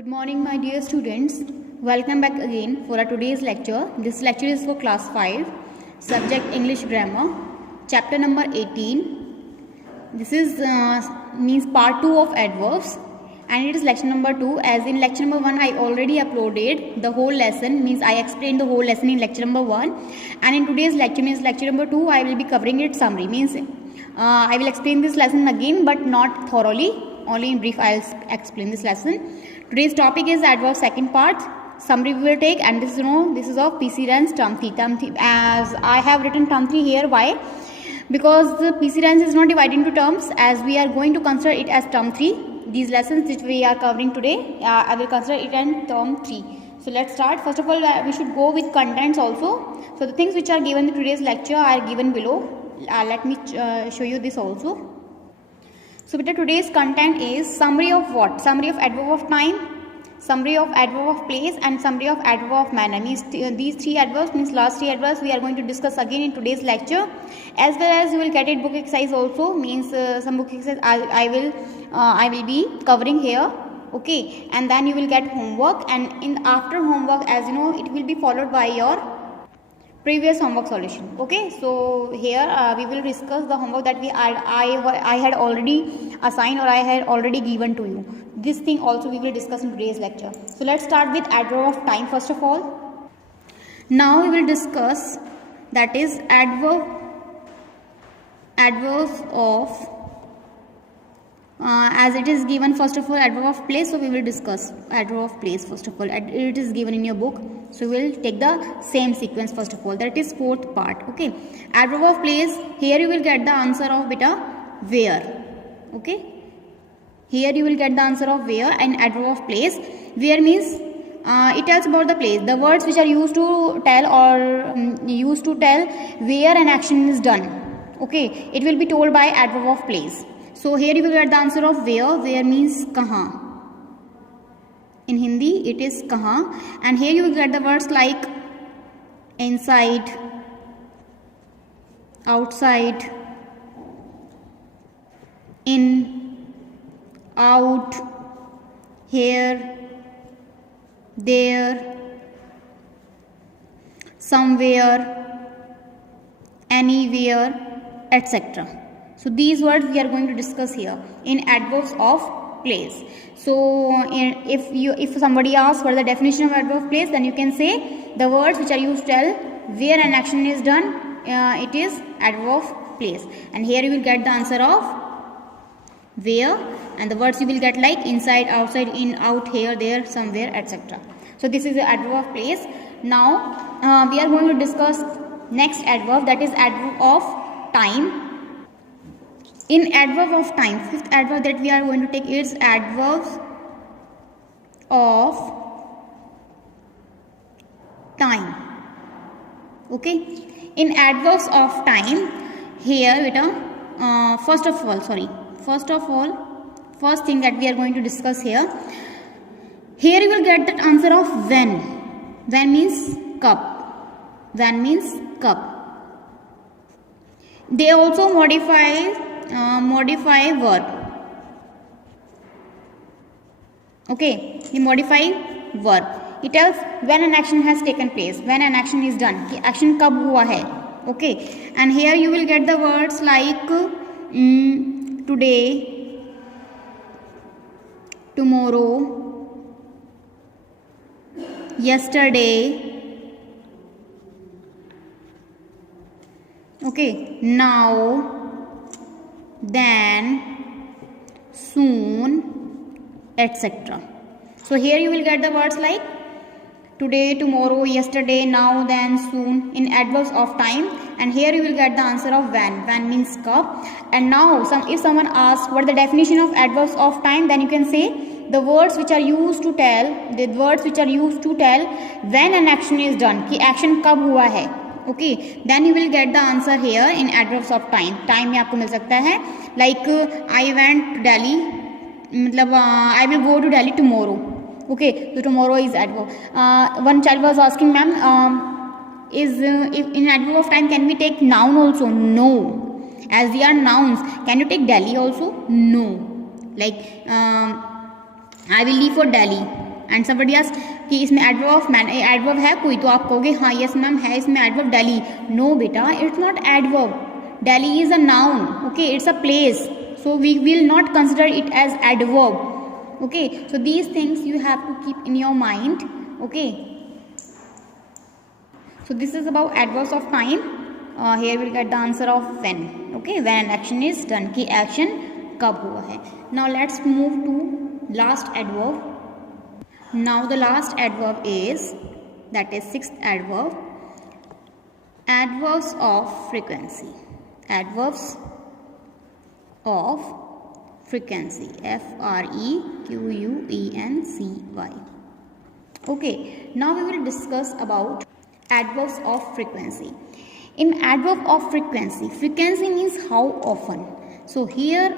Good morning, my dear students. Welcome back again for our today's lecture. This lecture is for class 5, subject English grammar, chapter number 18. This is means part 2 of adverbs, and it is lecture number 2. As in lecture number 1, I already uploaded the whole lesson, means I explained the whole lesson in lecture number 1, and in today's lecture, means lecture number 2, I will be covering its summary. Means I will explain this lesson again, but not thoroughly. Only in brief I will explain this lesson. Today's topic is adverb second part. Summary we will take, and this is of PC Rance term 3. As I have written term 3 here. Why? Because the PC Rance is not divided into terms, as we are going to consider it as term 3. These lessons which we are covering today, I will consider it as term 3. So let's start. First of all, we should go with contents also. So the things which are given in today's lecture are given below. Let me show you this also. So today's content is summary of what? Summary of adverb of time, summary of adverb of place, and summary of adverb of manner. Means these three adverbs, means last three adverbs we are going to discuss again in today's lecture. As well as you will get it book exercise also. Means some book exercise I will be covering here. Okay, and then you will get homework, and after homework, as you know, it will be followed by your previous homework solution. Okay, so here we will discuss the homework that I had already assigned, or I had already given to you. This thing also we will discuss in today's lecture. So let's start with adverb of time first of all. Now we will discuss, that is adverbs of as it is given first of all adverb of place. So we will discuss adverb of place first of all. It is given in your book, so we will take the same sequence first of all. That is fourth part. Okay, adverb of place. Here you will get the answer of beta where. Okay, here you will get the answer of where, and adverb of place. Where means it tells about the place. The words which are used to tell used to tell where an action is done. Okay, it will be told by adverb of place. So here you will get the answer of where. Where means kahan. In Hindi it is kahan, and here you will get the words like inside, outside, in, out, here, there, somewhere, anywhere, etc. So these words we are going to discuss here in adverbs of place. So if somebody asks for the definition of adverb of place, then you can say the words which are used to tell where an action is done, it is adverb of place. And here you will get the answer of where, and the words you will get like inside, outside, in, out, here, there, somewhere, etc. So this is the adverb of place. Now we are going to discuss next adverb, that is adverb of time. In adverb of time, fifth adverb that we are going to take is adverbs of time. Okay, in adverbs of time, here first thing that we are going to discuss here you will get that answer of when. When means cup. When means cup. They also modify verb. Okay, they modify verb. It tells when an action has taken place, when an action is done. कि action कब हुआ है. Okay, and here you will get the words like today, tomorrow, yesterday. Okay, now, then, soon, etc. So here you will get the words like today, tomorrow, yesterday, now, then, soon in adverbs of time, and here you will get the answer of when. When means kab. And now if someone asks what the definition of adverbs of time, then you can say the words which are used to tell when an action is done, कि action कब हुआ है. Okay, then you will get the answer here in adverbs of time. Time में आपको मिल सकता है like I went to Delhi, मतलब I will go to Delhi tomorrow. Okay, so tomorrow is adverb. One child was asking, ma'am, if in adverb of time can we take noun also? No, as they are nouns. Can you take Delhi also? No. Like I will leave for Delhi. And somebody ask कि इसमें adverb of manner, adverb है कोई, तो आप कहोगे हाँ yes ma'am है इसमें एडवर्ब दिल्ली. नो बेटा, it's not adverb. Delhi is a noun. Okay, it's a place, so we will not consider it as adverb. Okay, so these things you have to keep in your mind. Okay, so this is about adverbs of time. Here we'll get the answer of when. Okay, when an action is done, कि action कब हुआ है. Now let's move to last adverb. Now the last adverb is, that is sixth adverb, adverbs of frequency. Adverbs of frequency, frequency. Okay, now we will discuss about adverbs of frequency. In adverb of frequency, frequency means how often. So here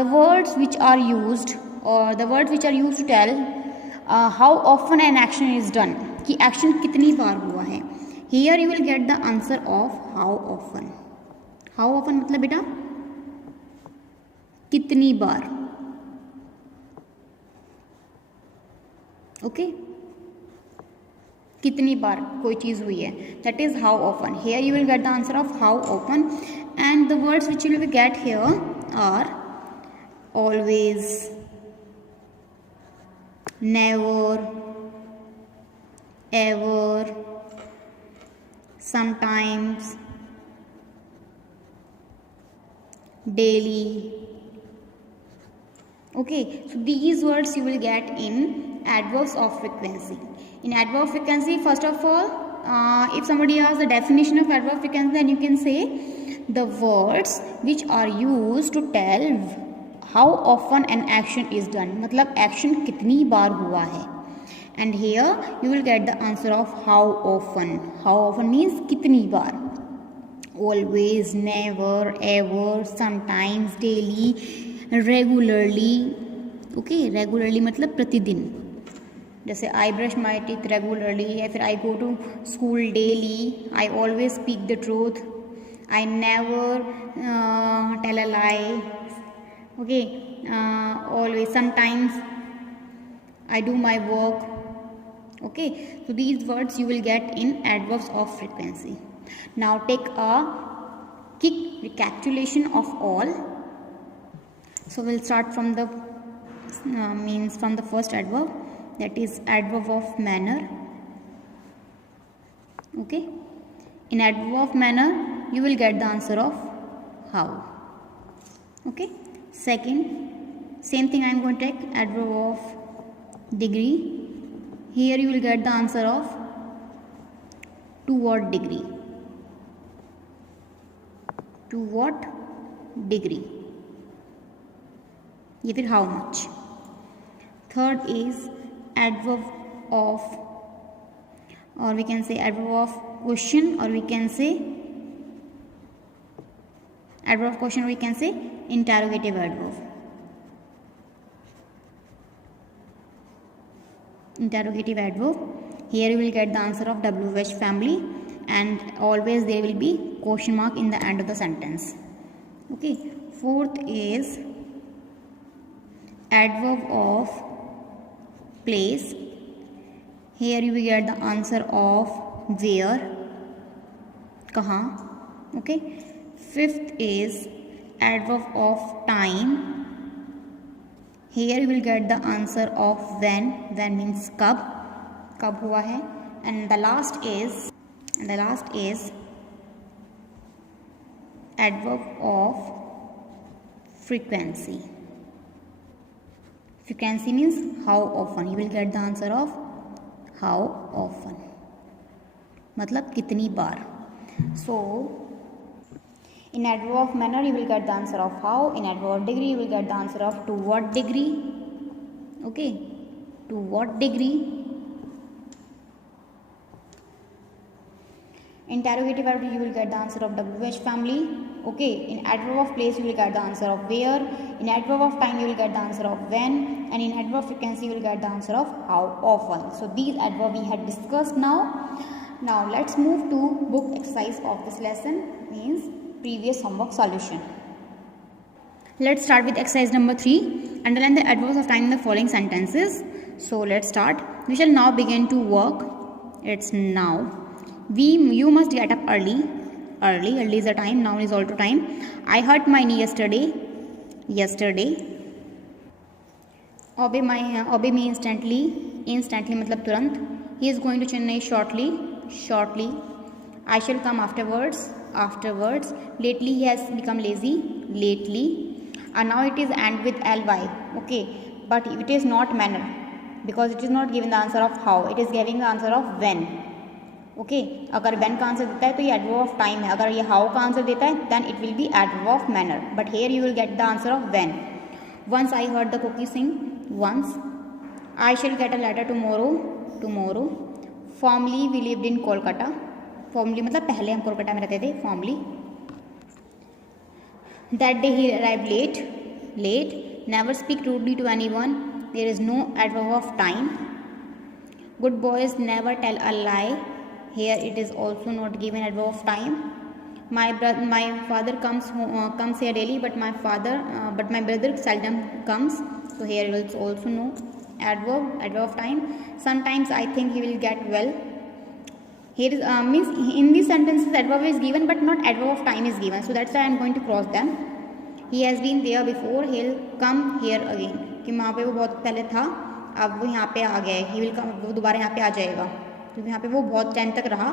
the words which are used, or the words which are used to tell how often an action is done, कि action कितनी बार हुआ है. Here you will get the answer of how often. How often मतलब बेटा कितनी बार. Okay, कितनी बार कोई चीज हुई है, that is how often. Here you will get the answer of how often. And the words which you will get here are always, never, ever, sometimes, daily. Okay, so these words you will get in adverbs of frequency. In adverb of frequency, first of all, if somebody asks the definition of adverb of frequency, then you can say the words which are used to tell how often an action is done, मतलब action कितनी बार हुआ है. And here you will get the answer of how often. How often means कितनी बार. Always, never, ever, sometimes, daily, regularly. Okay, regularly मतलब प्रतिदिन. जैसे I brush my teeth regularly, या फिर I go to school daily, I always speak the truth, I never tell a lie. Okay, always, sometimes I do my work. Okay, so these words you will get in adverbs of frequency. Now take a quick recapitulation of all. So we'll start from the from the first adverb, that is adverb of manner. Okay, in adverb of manner you will get the answer of how. Okay, second, same thing I am going to take adverb of degree. Here you will get the answer of to what degree. To what degree, या फिर how much. Third is adverb of, or we can say adverb of question, or we can say adverb of question, or we can say interrogative adverb. Interrogative adverb, here you will get the answer of WH family, and always there will be question mark in the end of the sentence. Okay, fourth is adverb of place. Here you will get the answer of where, kahan. Okay, fifth is adverb of time. Here you will get the answer of when. When means kab, kab hua hai. And the last is adverb of frequency. Frequency means how often. You will get the answer of how often, मतलब कितनी बार. So in adverb of manner you will get the answer of how. In adverb of degree you will get the answer of to what degree. Okay, to what degree. Interrogative adverb you will get the answer of WH family. Okay, in adverb of place you will get the answer of where. In adverb of time you will get the answer of when. And in adverb of frequency you will get the answer of how often. So these adverb we had discussed now. Now let's move to book exercise of this lesson, means previous homework solution. Let's start with exercise number 3. Underline the adverbs of time in the following sentences. So let's start. We shall now begin to work. It's now. You must get up early. Early is the time. Noun is also time. I hurt my knee yesterday. Obey me instantly. Instantly मतलब तुरंत. He is going to Chennai shortly. I shall come afterwards. Lately he has become lazy. And now it is end with ly. Okay, but it is not manner because it is not giving the answer of how. It is giving the answer of when. Okay अगर when का answer देता है तो ये adverb of time है. अगर ये how का आंसर देता है then it will be adverb of manner. But here you will get the answer of when. Once I heard the cookie sing. Once. I shall get a letter tomorrow. Formerly we lived in Kolkata. Formerly मतलब पहले हम कोलकाता में रहते थे. Formerly. That day he arrived late. Never speak rudely to anyone. There is no adverb of time. Good boys never tell a lie. Here it is also not given adverb of time. My father comes here daily, but my brother seldom comes. So here it is also no adverb of time. Sometimes I think he will get well. Here is means in these sentences adverb is given but not adverb of time is given. So that's why I am going to cross them. He has been there before. He'll come here again. कि वहाँ पे वो बहुत पहले था, अब वो यहाँ पे आ गया है. He will come, वो दोबारा यहाँ पे आ जाएगा. तो यहाँ पे वो बहुत टाइम तक रहा,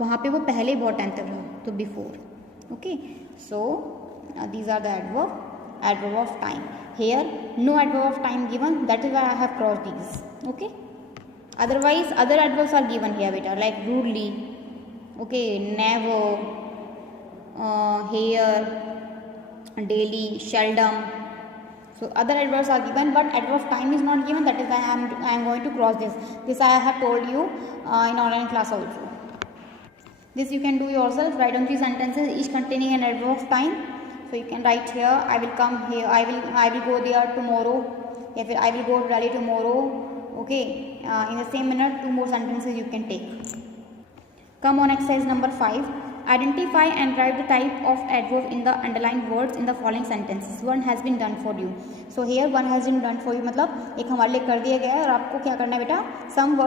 वहाँ पे वो पहले बहुत टाइम तक रहा, तो before. Okay, so these are the adverb of time. Here no adverb of time given, that is why I have crossed these. Okay, otherwise other adverbs are given here beta, like rudely, okay, never, here, daily, seldom. So other adverbs are given but adverb of time is not given. That is why I am going to cross this. This I have told you in online class also. This you can do yourself. Write down 3 sentences each containing an adverb of time. So you can write here, I will come here, I will go there tomorrow, or I will go to Delhi tomorrow. Okay, in the same manner 2 more sentences you can take. Come on, exercise number 5. Identify and write the type of adverb in the underlined words in the following sentences. One has been done for you. So here one has been done for you मतलब एक हमारे लिए कर दिया गया है और आपको क्या करना है बेटा, some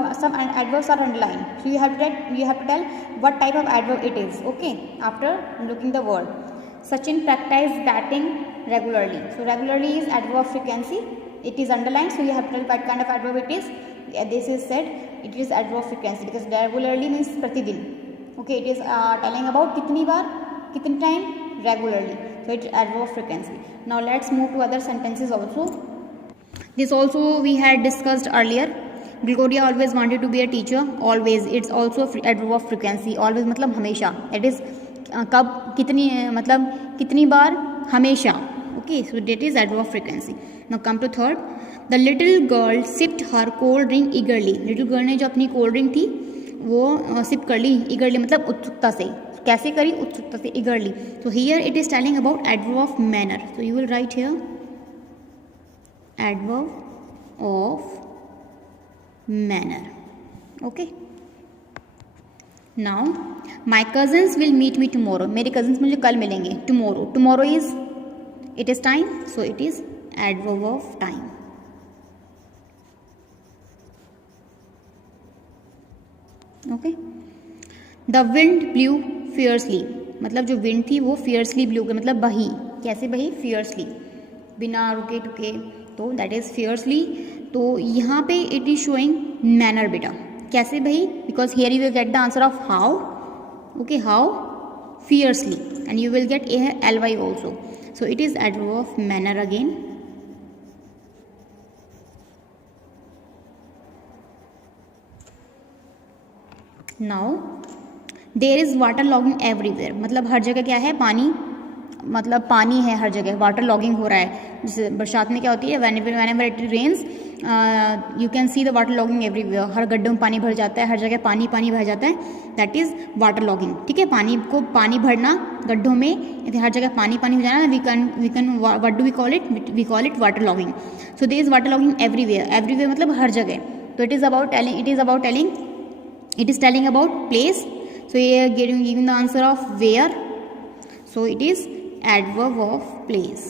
adverbs are underlined. So you have to tell what type of adverb it is. Okay, after looking the word. Sachin practiced batting regularly. So regularly is adverb of frequency. It is underlined, so you have to tell what kind of adverb it is. This is said it is adverb of frequency because regularly means प्रतिदिन. Okay, it is telling about कितनी बार, कितनी time, regularly. So it's adverb of frequency. Now let's move to other sentences also. This also we had discussed earlier. Gloria always wanted to be a teacher. Always, it's also adverb of frequency. Always मतलब हमेशा. It is कब, कितनी मतलब कितनी बार, हमेशा. Okay, so that is adverb of frequency. Now come to third. The little girl sipped her cold drink eagerly. Little girl ने जो अपनी cold drink थी वो सिप कर ली. eagerly मतलब उत्सुकता से. कैसे करी? उत्सुकता से, eagerly. So here it is telling about adverb of manner. So you will write here adverb of manner. Okay. Now my cousins will meet me tomorrow. मेरे cousins मुझे कल मिलेंगे. Tomorrow is, it is time, so it is adverb of time. Okay. The wind blue fiercely मतलब जो wind थी वो fiercely blue के मतलब बही. कैसे बही? फियर्सली, बिना रुके टुके, तो दैट इज फियर्सली. तो यहाँ पे इट इज शोइंग मैनर बेटा. कैसे बही? Because here you will get the answer of how. Okay, how fiercely and you will get L Y also. So it is adverb of manner again. Now there is water logging everywhere मतलब हर जगह क्या है? पानी, मतलब पानी है हर जगह. वाटर लॉगिंग हो रहा है. जैसे बरसात में क्या होती है, whenever it rains you can see the water logging everywhere. हर गड्ढों में पानी भर जाता है, हर जगह पानी भर जाता है. That is water logging. ठीक है, पानी भरना गड्ढों में, हर जगह पानी हो जाना. We can what do we call it? We call it water logging. So there is water logging everywhere मतलब हर जगह. तो it is telling about place. So here giving the answer of where. So it is adverb of place.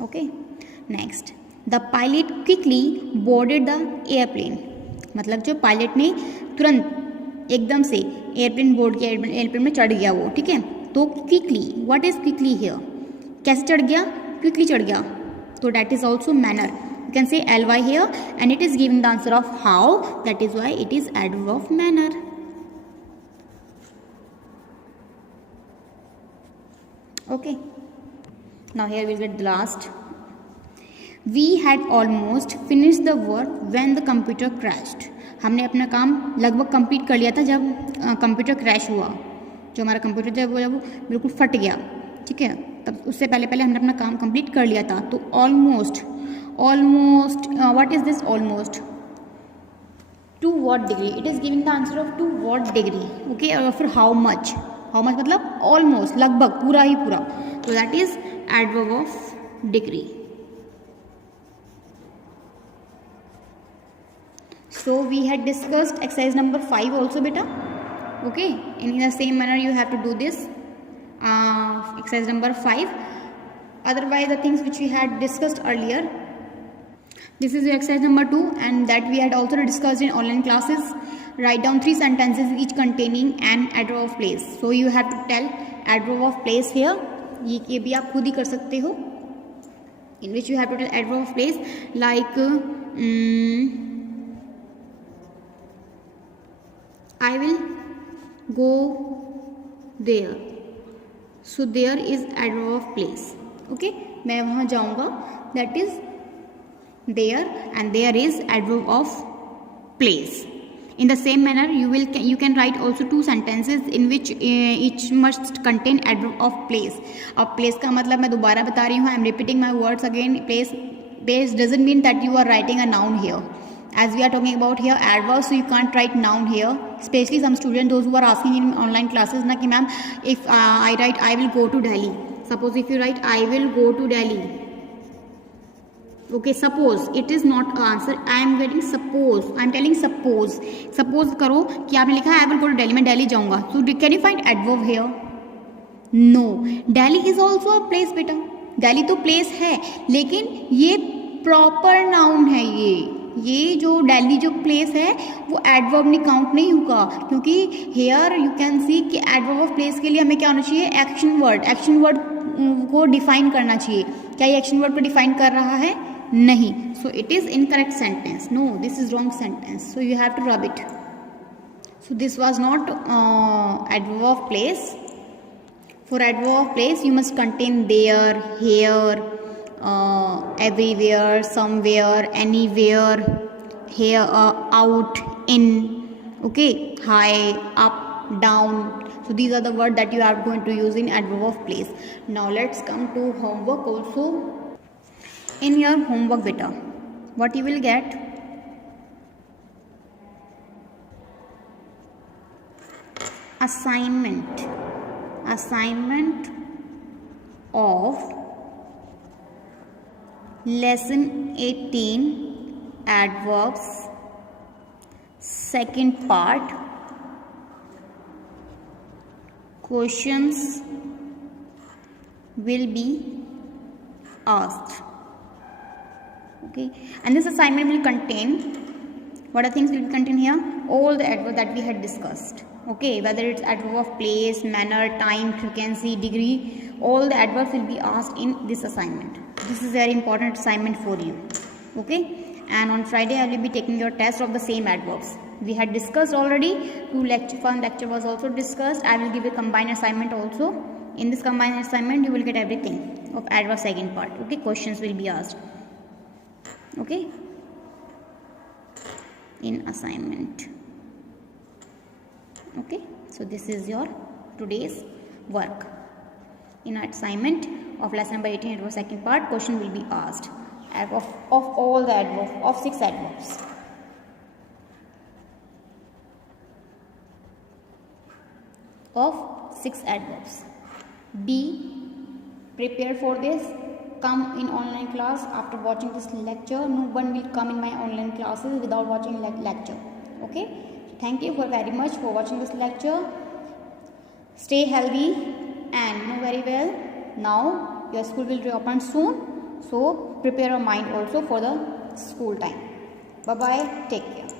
Okay next, the pilot quickly boarded the airplane, मतलब जो pilot ने तुरंत एकदम से एयरप्लेन बोर्ड किया, एयरप्लेन में चढ़ गया वो, ठीक है। तो quickly, what is quickly here, कैसे चढ़ गया, क्विकली चढ़ गया, तो that is also manner, you can say ly here and it is giving the answer of how, that is why it is adverb of manner. Okay, now here we'll get the last. We had almost finished the work when the computer crashed. हमने अपना काम लगभग complete कर लिया था जब computer crash हुआ, जो हमारा कंप्यूटर था वो जब बिल्कुल फट गया, ठीक है, तब उससे पहले पहले हमने अपना काम कंप्लीट कर लिया था। तो almost, almost what is this almost, to what degree, it is giving the answer of to what degree, okay, और फिर हाउ मच, हाउ मच मतलब ऑलमोस्ट, लगभग, पूरा ही पूरा, तो that is adverb of degree. So we had discussed exercise number 5 also beta, okay, in the same manner you have to do this exercise number 5. Otherwise the things which we had discussed earlier, this is your exercise number 2 and that we had also discussed in online classes. Write down 3 sentences each containing an adverb of place. So you have to tell adverb of place here, ये भी आप खुद ही कर सकते हो, in which you have to tell adverb of place like I will go there. So there is adverb of place. Okay, मैं वहाँ जाऊँगा, that is there, and there is adverb of place. In the same manner, you can write also 2 sentences in which each must contain adverb of place. अब place का मतलब मैं दोबारा बता रही हूँ, I am repeating my words again. Place doesn't mean that you are writing a noun here. As we are talking about here adverbs, so you can't write noun here. Especially some students, those who are asking in online classes, na ki ma'am, if I write I will go to Delhi. Suppose if you write I will go to Delhi. Okay, suppose it is not answer. I am getting suppose. I am telling suppose. Suppose करो कि आपने लिखा है I will go to Delhi. मैं Delhi जाऊँगा. So can you find adverb here? No. Delhi is also a place बेटा. Delhi तो place है, लेकिन ये proper noun है ये जो दिल्ली जो प्लेस है वो एडवर्ब में काउंट नहीं होगा, क्योंकि हेयर यू कैन सी कि एडवर्ब ऑफ प्लेस के लिए हमें क्या होना चाहिए, एक्शन वर्ड को डिफाइन करना चाहिए. क्या ये एक्शन वर्ड को डिफाइन कर रहा है? नहीं. So it is incorrect sentence. No, this is wrong sentence. So you have to rub it. So this was not adverb of place. For adverb of place you must contain there, here, everywhere, somewhere, anywhere, here, out, in, okay, high, up, down. So these are the words that you are going to use in adverb of place. Now let's come to homework also. In your homework beta, what you will get, assignment of lesson 18 adverbs, second part. Questions will be asked. Okay, and this assignment will contain, what are things will be contained here? All the adverbs that we had discussed. Okay, whether it's adverb of place, manner, time, frequency, degree, all the adverbs will be asked in this assignment. This is very important assignment for you. Okay, and on Friday I will be taking your test of the same adverbs. We had discussed already. One lecture was also discussed. I will give a combined assignment also. In this combined assignment you will get everything of adverb second part. Okay, questions will be asked. Okay, in assignment. Okay, so this is your today's work. In assignment of lesson number 18, adverb second part, question will be asked of all the adverbs, of 6 adverbs. Of 6 adverbs. Be prepared for this. Come in online class after watching this lecture. No one will come in my online classes without watching lecture. Okay, thank you for very much for watching this lecture. Stay healthy and know very well, now your school will reopen soon. So prepare your mind also for the school time. Bye bye. Take care.